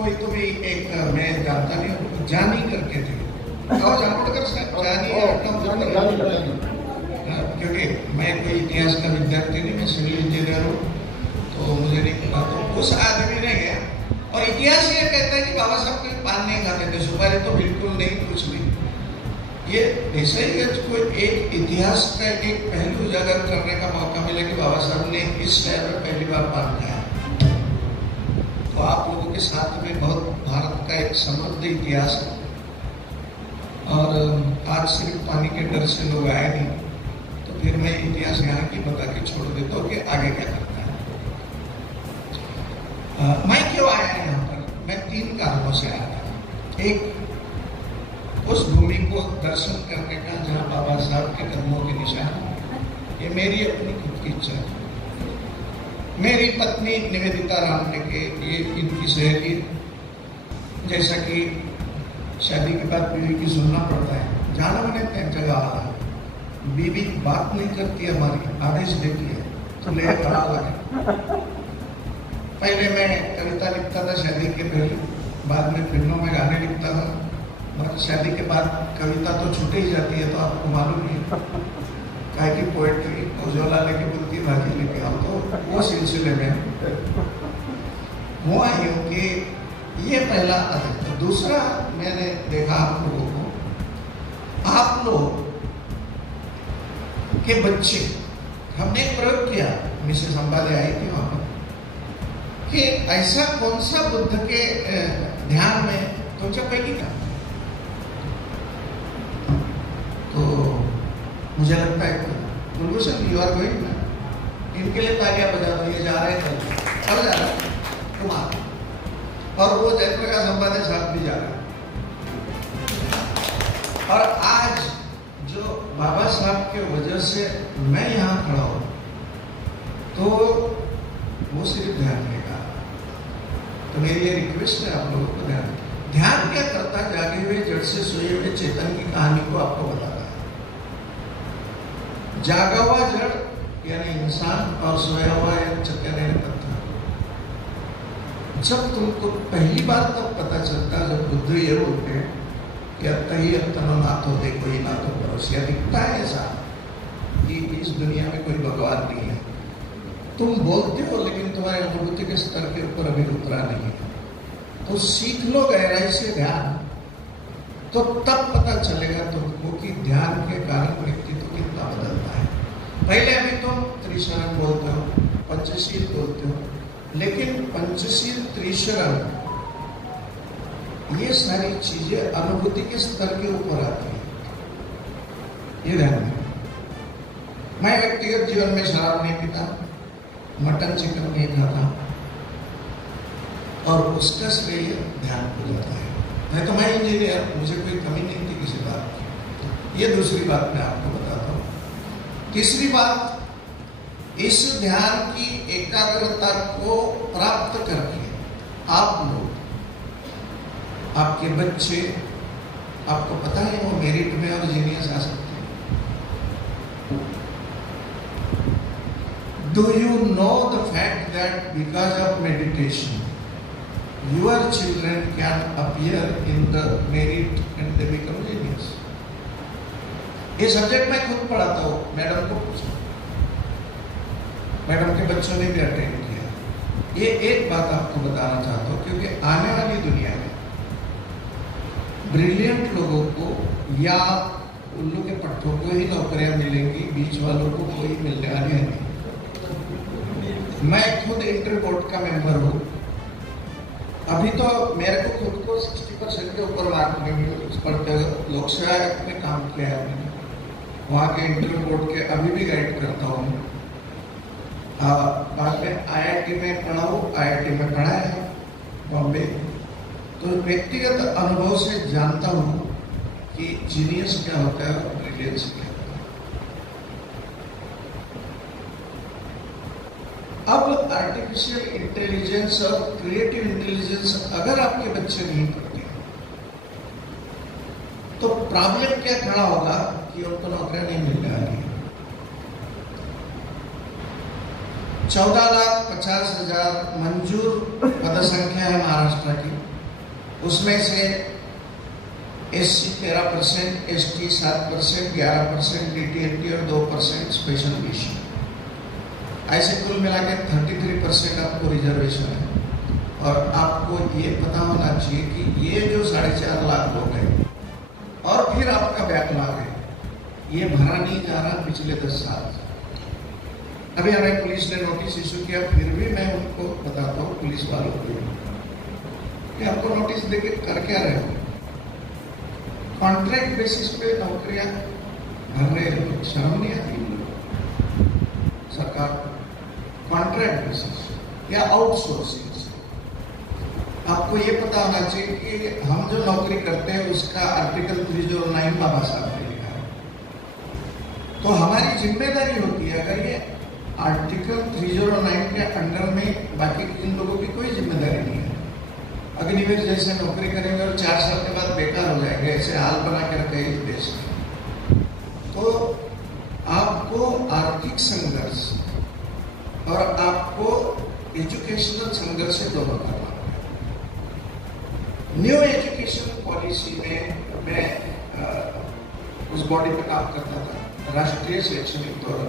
कोई तो भी एक मैं जानता नहीं, जानी करके थे, जामोदकर साहब जानी, क्योंकि मैं कोई इतिहास का विद्यार्थी नहीं, मैं सिविल इंजीनियर हूँ, तो मुझे नहीं पता। तो उस आदमी ने गया और इतिहास ये कहता है कि बाबा साहब कोई पान नहीं खाते थे, सुपारी तो बिल्कुल नहीं, कुछ नहीं। ये ऐसा ही है, कोई एक इतिहास का एक पहलू उजागर करने का मौका मिला कि बाबा साहब ने इस शहर में पहली बार पान खाया। तो आप लोगों के साथ में बहुत भारत का एक समृद्ध इतिहास है, और आज सिर्फ पानी के डर से लोग आए नहीं, तो फिर मैं इतिहास यहाँ की बता के छोड़ देता हूँ कि आगे क्या करता है। मैं क्यों आया यहाँ पर? मैं 3 कारणों से आया था। एक, उस भूमि को दर्शन करने का जहाँ बाबा साहब के कदमों के निशान, ये मेरी अपनी खुद की इच्छा है। मेरी पत्नी निवेदिता रामटेके, ये इनकी सहेली, जैसा कि शादी के बाद बीवी की सुनना पड़ता है, जाना मैंने तय जगह आ रहा, बीवी बात नहीं करती हमारी, आदेश देती है तो ले खड़ा लगे। पहले मैं कविता लिखता था शादी के पहले, बाद में फिल्मों में गाने लिखता था, मगर शादी के बाद कविता तो छूट ही जाती है, तो आपको मालूम नहीं काहे की पोएट्री उज्ज्वला लेके बोलती भागी लेके आओ, तो वो सिलसिले में वो आई हूँ कि ये पहला अधिक। तो दूसरा, मैंने देखा आप लोगों को, आप लोग के बच्चे, हमने एक प्रयोग किया, मिसेस अंबाले आई थी वहां पर, कि ऐसा कौन सा बुद्ध के ध्यान में तुमसे पैगी का, तो मुझे लगता है कुलभूषण यू आर गोइंग ना, इनके लिए तालियां बजा दो, ये जा रहे हैं कल जा रहे हैं कुमार, और वो जयप्रकाश अंबाले साहब भी जा रहे हैं। और आज जो बाबा साहब के वजह से मैं यहाँ खड़ा हूँ, तो वो सिर्फ ध्यान देगा। तो मेरी ये रिक्वेस्ट है आप लोगों को, ध्यान क्या करता है? जागे हुए जड़ से सोए हुए चेतन की कहानी को आपको बताता है। जागा हुआ जड़ यानी इंसान, और सोया हुआ या चक्कर पत्थर। जब तुमको पहली बार तब पता चलता जब बुद्ध ये बोलते हैं कि अतही अतनो नाथ हो दे कोई ना तो परोसिया, दिखता है ऐसा कि इस दुनिया में कोई भगवान नहीं है। तुम बोलते हो लेकिन तुम्हारे अनुभूति के स्तर के ऊपर अभी उतरा नहीं है, तो सीख लो गहराई से ध्यान, तो तब पता चलेगा तुमको कि ध्यान के कारण व्यक्तित्व कितना बदलता है। पहले अभी तुम त्रिशरण बोलते हो, पंचशील बोलते हो, लेकिन पंचशील त्रिशरण ये सारी चीजें अनुभूति के स्तर के ऊपर आती है, ये ध्यान में। मैं व्यक्तिगत जीवन में शराब नहीं पीता, मटन चिकन नहीं खाता, और उसका श्रेय ध्यान को जाता है। नहीं तो मैं इंजीनियर, मुझे कोई कमी नहीं थी किसी बात की। ये दूसरी बात मैं आपको बताता हूँ। तीसरी बात, इस ध्यान की एकाग्रता को प्राप्त करके आप लोग, आपके बच्चे, आपको पता है वो मेरिट में और जीनियस आ सकते हैं। Do you know the fact that because of meditation your children can appear in the merit and they become genius? ये सब्जेक्ट मैं खुद पढ़ाता हूँ, मैडम को पूछा, मैडम के बच्चों ने भी अटेंड किया। ये एक बात आपको बताना चाहता हूँ, क्योंकि आने वाली दुनिया में ब्रिलियंट लोगों को या उल्लू के पट्टों को ही नौकरियां मिलेंगी, बीच वालों को कोई मिलने वाली है नहीं। मैं खुद इंटर बोर्ड का मेंबर हूँ, अभी तो मेरे को खुद को 60% के ऊपर मार्क पढ़ते हुए लोक सेवा आयोग में काम किया है मैंने, वहाँ के इंटर बोर्ड के अभी भी गाइड करता हूँ। बाद में IIT में पढ़ा हूँ, IIT में पढ़ा है बॉम्बे, तो व्यक्तिगत अनुभव से जानता हूँ कि जीनियस क्या होता है और ब्रिलियंस क्या होता है। अब आर्टिफिशियल इंटेलिजेंस और क्रिएटिव इंटेलिजेंस अगर आपके बच्चे नहीं पढ़ते तो प्रॉब्लम क्या खड़ा होगा कि उनको नौकरियां नहीं मिलने वाली। 14,50,000 मंजूर पद संख्या है महाराष्ट्र की, उसमें से SC 13%, ST 7%, 11%, DTNT और 2% स्पेशल मिशन। ऐसे कुल मिला के 33% आपको रिजर्वेशन है। और आपको ये पता होना चाहिए कि ये जो 4.5 लाख लोग हैं और फिर आपका बैकलॉग है, ये भरा नहीं जा रहा पिछले 10 साल। अभी हमें पुलिस ने नोटिस इशू किया, फिर भी मैं उनको बताता हूँ पुलिस वालों को कि आपको नोटिस देके कर क्या रहे हो? कॉन्ट्रैक्ट बेसिस पे नौकरियां भर रहे हो, शर्म नहीं आती सरकार? कॉन्ट्रैक्ट बेसिस या आउटसोर्सिंग। आपको ये पता होना चाहिए कि हम जो नौकरी करते हैं उसका आर्टिकल 309 बाबा साहब ने लिखा है। तो हमारी जिम्मेदारी होती है, अगर ये आर्टिकल 309 के अंडर में बाकी इन लोगों की कोई जिम्मेदारी नहीं है। अग्निवीर जैसे नौकरी करेंगे और 4 साल के बाद बेकार हो जाएंगे, ऐसे हाल बना के रखे इस देश में। तो आपको आर्थिक संघर्ष और आपको एजुकेशनल संघर्ष से दोनों करना। न्यू एजुकेशन पॉलिसी में मैं उस बॉडी पे काम करता था, राष्ट्रीय शैक्षणिक दौर।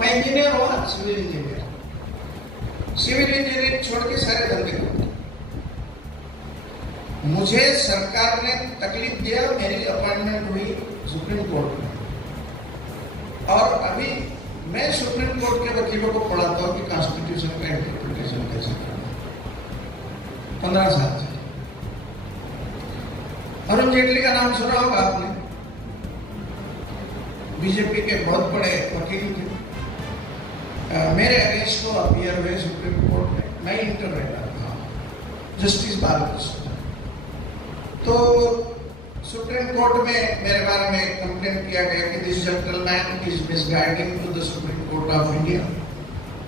मैं इंजीनियर हुआ, सिविल इंजीनियर। सिविल इंजीनियरिंग छोड़ के सारे धंधे करता। मुझे सरकार ने तकलीफ दिया, मेरी अपॉइंटमेंट हुई सुप्रीम कोर्ट में। और अभी मैं सुप्रीम कोर्ट के वकीलों को पढ़ाता हूँ कि कॉन्स्टिट्यूशन का इंटरप्रिटेशन कैसे करना। 15 साल से। अरुण जेटली का नाम सुना होगा आपने, बीजेपी के बहुत बड़े वकील थे। मेरे अगेंस्ट को अपीयर हुए सुप्रीम कोर्ट में, मैं इंटरवेनर था, जस्टिस बालकृष्ण। तो सुप्रीम कोर्ट में मेरे बारे में कंप्लेन किया गया कि this gentleman is misguiding to the Supreme Court of India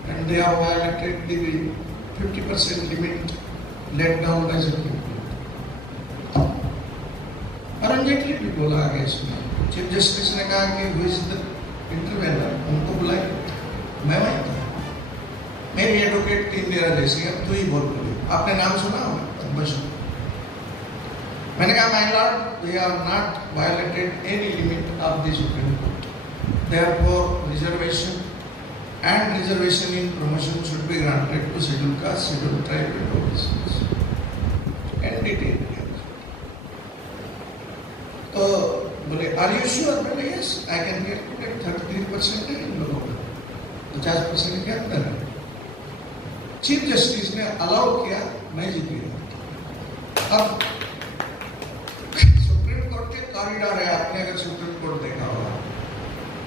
and they have violated the 50% limit let down by Supreme Court. Arun Jaitley भी बोला आगे इसमें। चीफ जस्टिस ने कहा कि हु इज द इंटरवेनर, उनको बुलाए। मैं वहीं था, मेरी एडवोकेट थी इंदिरा जैसी। अब तू ही बोल बोली, आपने नाम सुना होगा पद्मश्री। मैंने कहा my lord, we have not violated any limit of the Supreme Court, therefore reservation and reservation in promotion should be granted to scheduled caste, scheduled tribe and OBC and detail. तो बोले आर यू श्योर? मैंने yes I can get 33% है इन लोगों का, 50% के अंदर है। Chief justice ने अलाउ किया, मैं जीत गया। अब सुप्रीम कोर्ट के कॉरिडोर है, आपने अगर सुप्रीम कोर्ट देखा होगा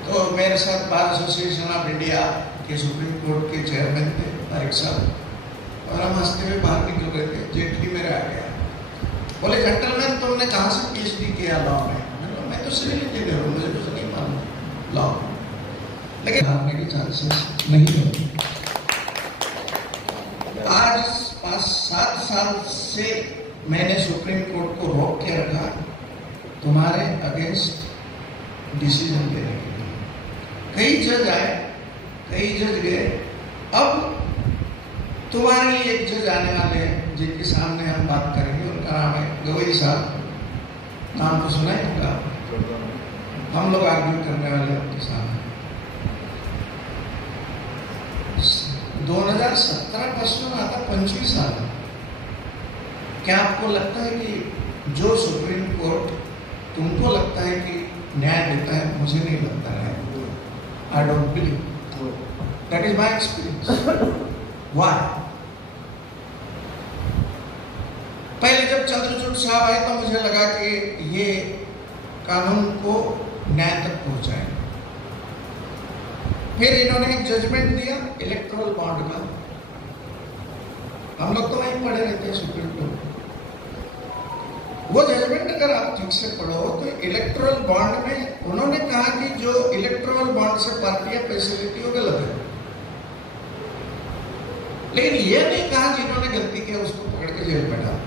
तो मेरे साथ बार एसोसिएशन ऑफ इंडिया के सुप्रीम कोर्ट के चेयरमैन थे तारिक साहब, और हम हंसते हुए बाहर निकल रहे थे। जेटली मेरे आ गया, बोले जेंटलमैन तुमने कहाँ से PhD किया लॉ में? मैं तो सिविल इंजीनियर हूँ, मुझे कुछ नहीं मालूम लॉ, लेकिन हारने के चांसेस नहीं होते। आज 5-7 साल से मैंने सुप्रीम कोर्ट को रोक के रखा तुम्हारे अगेंस्ट डिसीजन लेने के लिए। कई जज आए, कई जज गए। अब तुम्हारे लिए एक जज आने वाले हैं जिनके सामने हम बात करेंगे, उनका नाम है गवई साहब। नाम तो सुना है उनका? हम लोग आर्ग्यू करने वाले हैं उनके सामने। 2017 पासून आता 25 साल। क्या आपको लगता है कि जो सुप्रीम कोर्ट तुमको लगता है कि न्याय देता है? मुझे नहीं लगता है। I don't believe, that is my experience. Why? पहले जब चंद्रचूड़ साहब आए तो मुझे लगा कि ये कानून को न्याय तक पहुंचाएंगे। फिर इन्होंने एक जजमेंट दिया इलेक्टोरल बॉन्ड का। हम लोग तो वहीं पढ़े रहते हैं सुप्रीम कोर्ट। वो जजमेंट अगर आप ठीक से पढ़ो तो इलेक्टोरल बॉन्ड में उन्होंने कहा कि जो इलेक्टोरल बॉन्ड से पार्टियां पैसे लेती हो गलत है, लेकिन ये नहीं कहा जिन्होंने गलती किया उसको पकड़ के जेल में डाल।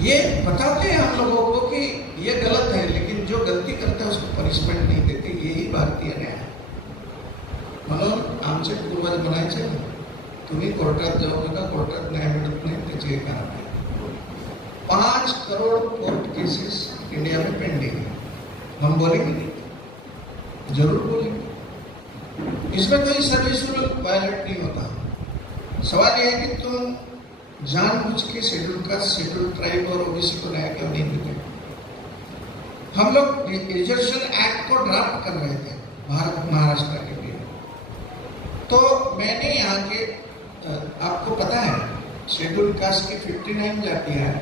ये बताते हैं हम लोगों को कि ये गलत है, लेकिन जो गलती करते हैं उसको पनिशमेंट नहीं देते। यही भारतीय न्याय है। म्हणून आमचे पूर्वज म्हणायचे तुम्ही कोर्टात जाऊ नका, कोर्टात न्याय मिळत नाही त्याचे कारण आहे। करोड़ कोर्ट केसेस इंडिया में पेंडिंग है। हम बोलेंगे नहीं? जरूर बोलेंगे। इसमें कोई सर्विसुअल वायलेट नहीं होता। सवाल यह है कि तुम जानबूझ के शेड्यूल कास्ट, शेड्यूल ट्राइब और ओबीसी को न्याय क्यों नहीं देते? हम लोग रिजर्वेशन एक्ट को ड्राफ्ट कर रहे थे भारत महाराष्ट्र के लिए, तो मैंने यहाँ के आपको पता है शेड्यूल कास्ट की 59 जातियां हैं,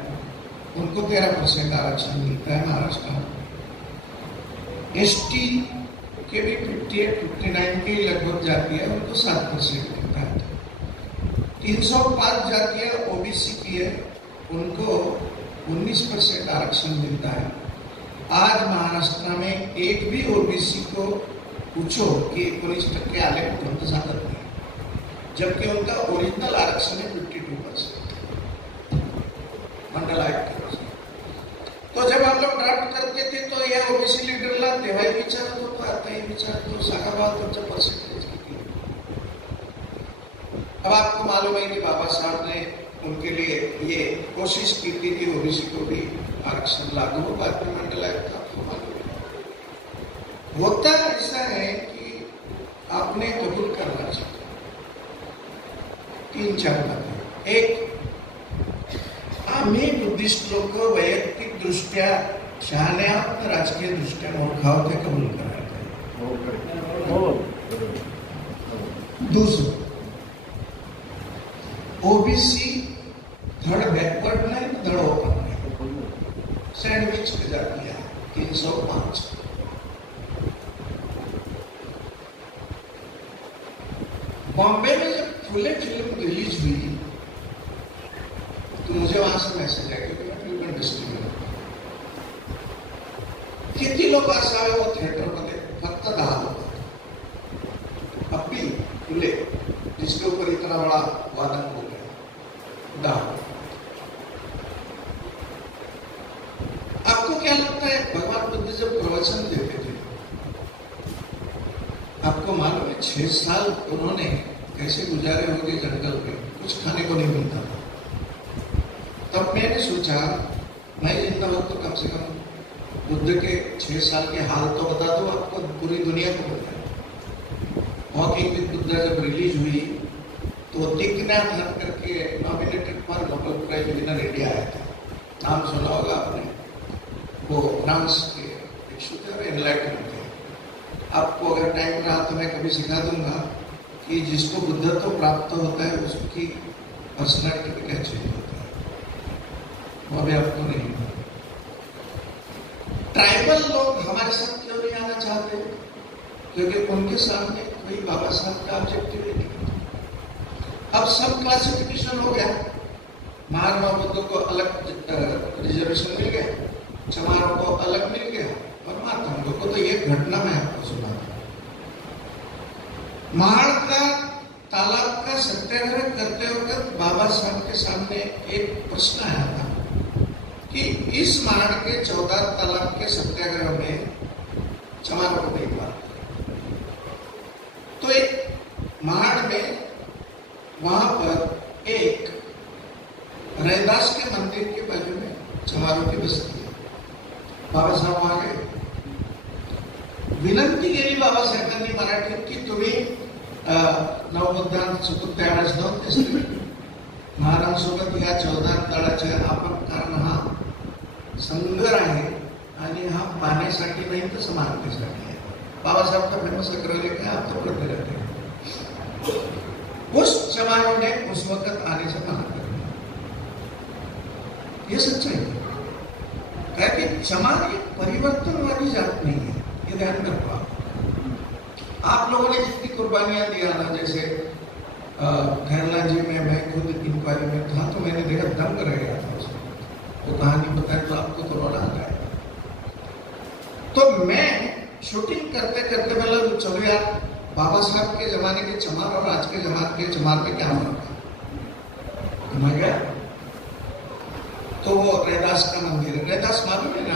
उनको 13% आरक्षण मिलता है महाराष्ट्र में। एसटी के भी 58-59 के लगभग जाती है, उनको 7% मिलता है। 305 जातियां ओबीसी की है, उनको 19% आरक्षण मिलता है। आज महाराष्ट्र में एक भी ओबीसी को पूछो कि 19% आले तो ज्यादा नहीं, जबकि उनका ओरिजिनल आरक्षण है 52% मंडल आयुक्त। तो जब हम लोग ड्राफ्ट करते थे तो यह ओबीसी लीडरला तेव्हाही विचारत होतो, आताही विचारतो, सांगा बा तुमचं पर्सेंटेज किती है। अब आपको मालूम है कि बाबा साहब ने उनके लिए ये कोशिश की थी कि ओबीसी को भी आरक्षण लागू हो, बाद में मंडल आयुक्त आपको मालूम है। होता ऐसा है कि आपने कबूल करना चाहिए 3-4 बातें। एक, आम्ही बुद्धिस्ट लोक वैयक्तिक दृष्ट्या शहाणे आहोत, राजकीय दृष्ट्या मूर्ख आहोत, हे कबूल करायला। दूसरं, ओबीसी धड़ बैकवर्ड नहीं, धड़ ओपन नहीं, सैंडविच की जाती है 305। बॉम्बे में जब फुले फिल्म रिलीज हुई तो मुझे वहां से मैसेज आया, क्योंकि मैं फिल्म इंडस्ट्री में किती लोक असावे वो थिएटर मध्ये? फक्त 10 लोग। अपील फुले, जिसके ऊपर इतना बड़ा वादन हो गया, 10। आपको क्या लगता है भगवान बुद्ध जब प्रवचन देते थे, आपको मालूम है 6 साल उन्होंने कैसे गुजारे होंगे जंगल में, कुछ खाने को नहीं मिलता था। तब मैंने सोचा मैं जिंदा वक्त तो कम से कम बुद्ध के 6 साल के हाल तो बता दो, आपको पूरी दुनिया को बताया। वॉकिंग विद बुद्ध जब रिलीज हुई तो टिकनाथ करके nominated for Nobel prize winner India आया था, नाम सुना होगा आपने। वो फ्रांस के भिक्षु थे और एनलाइटन थे। आपको अगर टाइम रहा तो मैं कभी सिखा दूंगा कि जिसको बुद्धत्व प्राप्त होता है उसकी पर्सनैलिटी भी क्या चेंज होता है, वो अभी आपको नहीं। ट्राइबल लोग हमारे साथ क्यों नहीं आना चाहते? क्योंकि उनके सामने कोई बाबा साहब का ऑब्जेक्टिव नहीं। अब सब क्लासिफिकेशन हो गया, महात्मा बुद्ध को अलग रिजर्वेशन मिल गया, चमारों को अलग मिल गया, और माताओं को तो ये घटना मैं आपको सुना। महाड़ का तालाब का सत्याग्रह करते वक्त बाबा साहब के सामने एक प्रश्न आया था कि इस महाड़ के 14 तालाब के सत्याग्रह में चमारों को नहीं मारा। तो एक महाड़ में वहां पर एक रैदास के मंदिर के बाजू में चमारों की बस्ती है। बाबा साहब वहां गए, विनंती केली बाबासाहेबांनी मराठीत की तुम्ही नवबुद्धांत चतुर्थी आळस जाऊन दिसले महाराजांसोबत या 14 तळाचे आपण, कारण हा संगर आहे आणि हा पाण्यासाठी नाही तर समानतेसाठी आहे। बाबासाहेब का फेमस अग्रवाल क्या आप तो पढ़ते रहते हैं। उस चमारों ने उस वक्त आने से मना कर दिया। ये सच्चाई है कि चमार ये परिवर्तनवादी जात नहीं है, ये ध्यान रखो। आप लोगों ने जितनी कुर्बानियां दिया ना, जैसे खैरला जी में मैं खुद इंक्वायरी में था तो मैंने देखा दंग रह गया था उसमें। वो कहानी बताए तो आपको कोरोना आ जाएगा। तो मैं शूटिंग करते करते मतलब चलो यार, बाबा साहब के जमाने के चमार और आज के जमाने के चमार में क्या फर्क है। मैं गया तो वो रैदास का मंदिर है, रैदास मालूम है ना